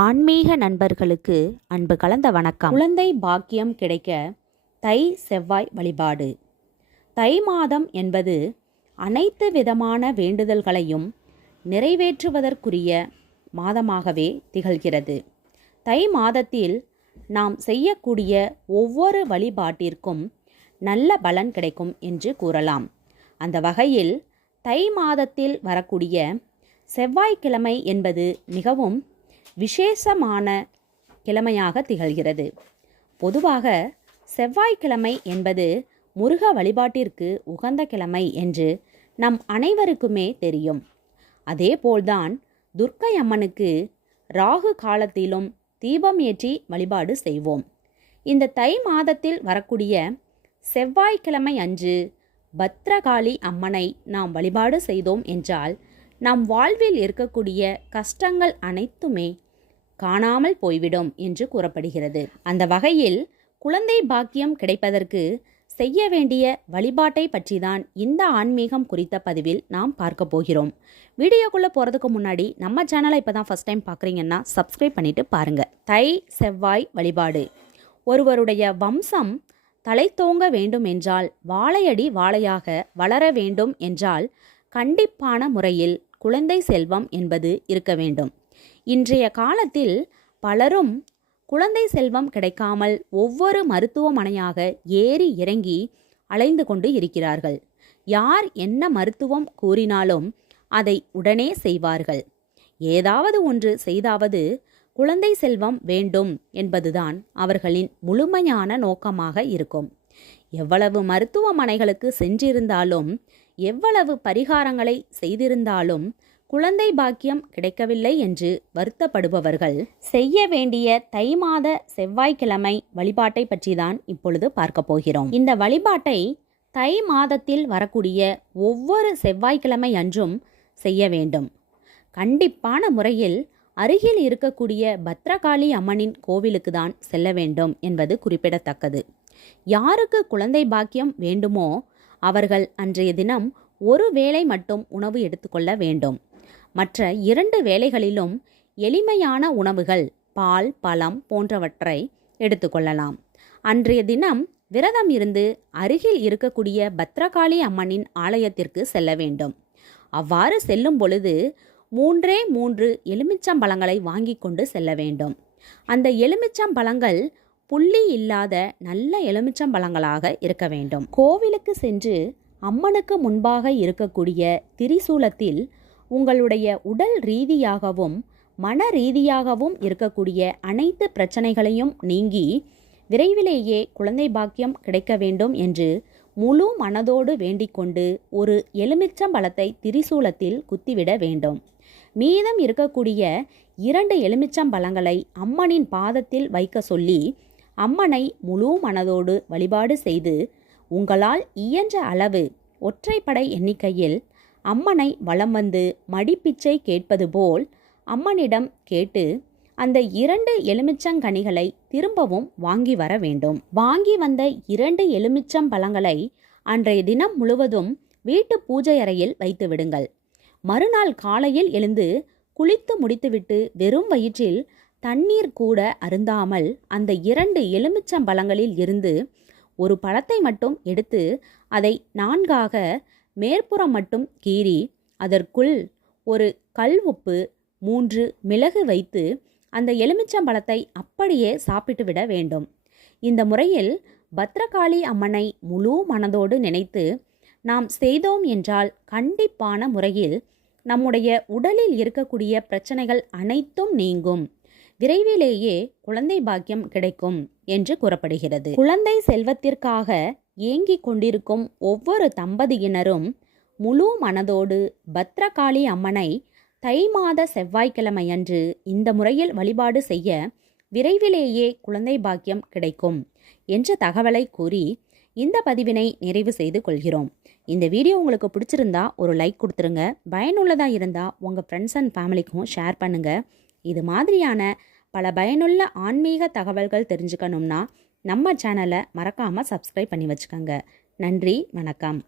ஆன்மீக நண்பர்களுக்கு அன்பு கலந்த வணக்கம். குழந்தை பாக்கியம் கிடைக்க தை செவ்வாய் வழிபாடு. தை மாதம் என்பது அனைத்து விதமான வேண்டுதல்களையும் நிறைவேற்றுவதற்குரிய மாதமாகவே திகழ்கிறது. தை மாதத்தில் நாம் செய்யக்கூடிய ஒவ்வொரு வழிபாட்டிற்கும் நல்ல பலன் கிடைக்கும் என்று கூறலாம். அந்த வகையில் தை மாதத்தில் வரக்கூடிய செவ்வாய்க்கிழமை என்பது மிகவும் விசேஷமான கிழமையாக திகழ்கிறது. பொதுவாக செவ்வாய்க்கிழமை என்பது முருக வழிபாட்டிற்கு உகந்த கிழமை என்று நம் அனைவருக்குமே தெரியும். அதேபோல்தான் துர்க்கை அம்மனுக்கு ராகு காலத்திலும் தீபம் ஏற்றி வழிபாடு செய்வோம். இந்த தை மாதத்தில் வரக்கூடிய செவ்வாய்க்கிழமை அன்று பத்ரகாளி அம்மனை நாம் வழிபாடு செய்தோம் என்றால் நம் வாழ்வில் இருக்கக்கூடிய கஷ்டங்கள் அனைத்துமே காணாமல் போய்விடும் என்று கூறப்படுகிறது. அந்த வகையில் குழந்தை பாக்கியம் கிடைப்பதற்கு செய்ய வேண்டிய வழிபாட்டை பற்றி தான் இந்த ஆன்மீகம் குறித்த பதிவில் நாம் பார்க்க போகிறோம். வீடியோக்குள்ளே போகிறதுக்கு முன்னாடி நம்ம சேனலை இப்போ தான் ஃபஸ்ட் டைம் பார்க்குறீங்கன்னா சப்ஸ்கிரைப் பண்ணிவிட்டு பாருங்கள். தை செவ்வாய் வழிபாடு. ஒருவருடைய வம்சம் தலைத்தோங்க வேண்டும் என்றால், வாழையடி வாழையாக வளர வேண்டும் என்றால் கண்டிப்பான முறையில் குழந்தை செல்வம் என்பது இருக்க வேண்டும். இன்றைய காலத்தில் பலரும் குழந்தை செல்வம் கிடைக்காமல் ஒவ்வொரு மருத்துவமனையாக ஏறி இறங்கி அலைந்து கொண்டு இருக்கிறார்கள். யார் என்ன மருத்துவம் கூறினாலும் அதை உடனே செய்வார்கள். ஏதாவது ஒன்று செய்தாவது குழந்தை செல்வம் வேண்டும் என்பதுதான் அவர்களின் முழுமையான நோக்கமாக இருக்கும். எவ்வளவு மருத்துவமனைகளுக்கு சென்றிருந்தாலும், எவ்வளவு பரிகாரங்களை செய்திருந்தாலும் குழந்தை பாக்கியம் கிடைக்கவில்லை என்று வருத்தப்படுபவர்கள் செய்ய வேண்டிய தை மாத செவ்வாய்க்கிழமை வழிபாட்டை பற்றி தான் இப்பொழுது பார்க்க போகிறோம். இந்த வழிபாட்டை தை மாதத்தில் வரக்கூடிய ஒவ்வொரு செவ்வாய்க்கிழமை அன்றும் செய்ய வேண்டும். கண்டிப்பான முறையில் அருகில் இருக்கக்கூடிய பத்ரகாளி அம்மனின் கோவிலுக்கு தான் செல்ல வேண்டும் என்பது குறிப்பிடத்தக்கது. யாருக்கு குழந்தை பாக்கியம் வேண்டுமோ அவர்கள் அன்றைய தினம் ஒரு வேளை மட்டும் உணவு எடுத்துக்கொள்ள வேண்டும். மற்ற 2 வேளைகளிலும் எளிமையான உணவுகள், பால், பழம் போன்றவற்றை எடுத்துக்கொள்ளலாம். அன்றைய தினம் விரதம் இருந்து அருகில் இருக்கக்கூடிய பத்ரகாளி அம்மனின் ஆலயத்திற்கு செல்ல வேண்டும். அவ்வாறு செல்லும் பொழுது 3 எலுமிச்சம்பழங்களை வாங்கி கொண்டு செல்ல வேண்டும். அந்த எலுமிச்சம்பழங்கள் புள்ளி இல்லாத நல்ல எலுமிச்சம்பழங்களாக இருக்க வேண்டும். கோவிலுக்கு சென்று அம்மனுக்கு முன்பாக இருக்கக்கூடிய திரிசூலத்தில் உங்களுடைய உடல் ரீதியாகவும் மன ரீதியாகவும் இருக்கக்கூடிய அனைத்து பிரச்சனைகளையும் நீங்கி விரைவிலேயே குழந்தை பாக்கியம் கிடைக்க வேண்டும் என்று முழு மனதோடு வேண்டிக்கொண்டு ஒரு எலுமிச்சம்பழத்தை திரிசூலத்தில் குத்திவிட வேண்டும். மீதம் இருக்கக்கூடிய 2 எலுமிச்சம்பழங்களை அம்மனின் பாதத்தில் வைக்க சொல்லி அம்மனை முழு மனதோடு வழிபாடு செய்து உங்களால் இயன்ற அளவு ஒற்றைப்படை எண்ணிக்கையில் அம்மனை வலம் வந்து மடிப்பிச்சை கேட்பது போல் அம்மனிடம் கேட்டு அந்த 2 எலுமிச்சங்கனிகளை திரும்பவும் வாங்கி வர வேண்டும். வாங்கி வந்த 2 எலுமிச்சம்பழங்களை அன்றைய தினம் முழுவதும் வீட்டு பூஜை அறையில் வைத்து விடுங்கள். மறுநாள் காலையில் எழுந்து குளித்து முடித்துவிட்டு வெறும் வயிற்றில் தண்ணீர் கூட அருந்தாமல் அந்த 2 எலுமிச்சம்பழங்களில் இருந்து ஒரு பழத்தை மட்டும் எடுத்து அதை 4ஆக மேற்புறம் மட்டும் கீறி அதற்குள் ஒரு கல் உப்பு 3 மிளகு வைத்து அந்த எலுமிச்சம்பழத்தை அப்படியே சாப்பிட்டு விட வேண்டும். இந்த முறையில் பத்ரகாளி அம்மனை முழு மனதோடு நினைத்து நாம் செய்தோம் என்றால் கண்டிப்பான முறையில் நம்முடைய உடலில் இருக்கக்கூடிய பிரச்சனைகள் அனைத்தும் நீங்கும். விரைவிலேயே குழந்தை பாக்கியம் கிடைக்கும் என்று கூறப்படுகிறது. குழந்தை செல்வத்திற்காக ஏங்கிக் கொண்டிருக்கும் ஒவ்வொரு தம்பதியினரும் முழு மனதோடு பத்ரகாளி அம்மனை தை மாத செவ்வாய்க்கிழமை அன்று இந்த முறையில் வழிபாடு செய்ய விரைவிலேயே குழந்தை பாக்கியம் கிடைக்கும் என்ற தகவலை கூறி இந்த பதிவினை நிறைவு செய்து கொள்கிறோம். இந்த வீடியோ உங்களுக்கு பிடிச்சிருந்தா ஒரு லைக் கொடுத்துருங்க. பயனுள்ளதாக இருந்தால் உங்கள் ஃப்ரெண்ட்ஸ் அண்ட் ஃபேமிலிக்கும் ஷேர் பண்ணுங்கள். இது மாதிரியான பல பயனுள்ள ஆன்மீக தகவல்கள் தெரிஞ்சுக்கணும்னா நம்ம சேனலை மறக்காமல் சப்ஸ்கிரைப் பண்ணி வச்சுக்கோங்க. நன்றி, வணக்கம்.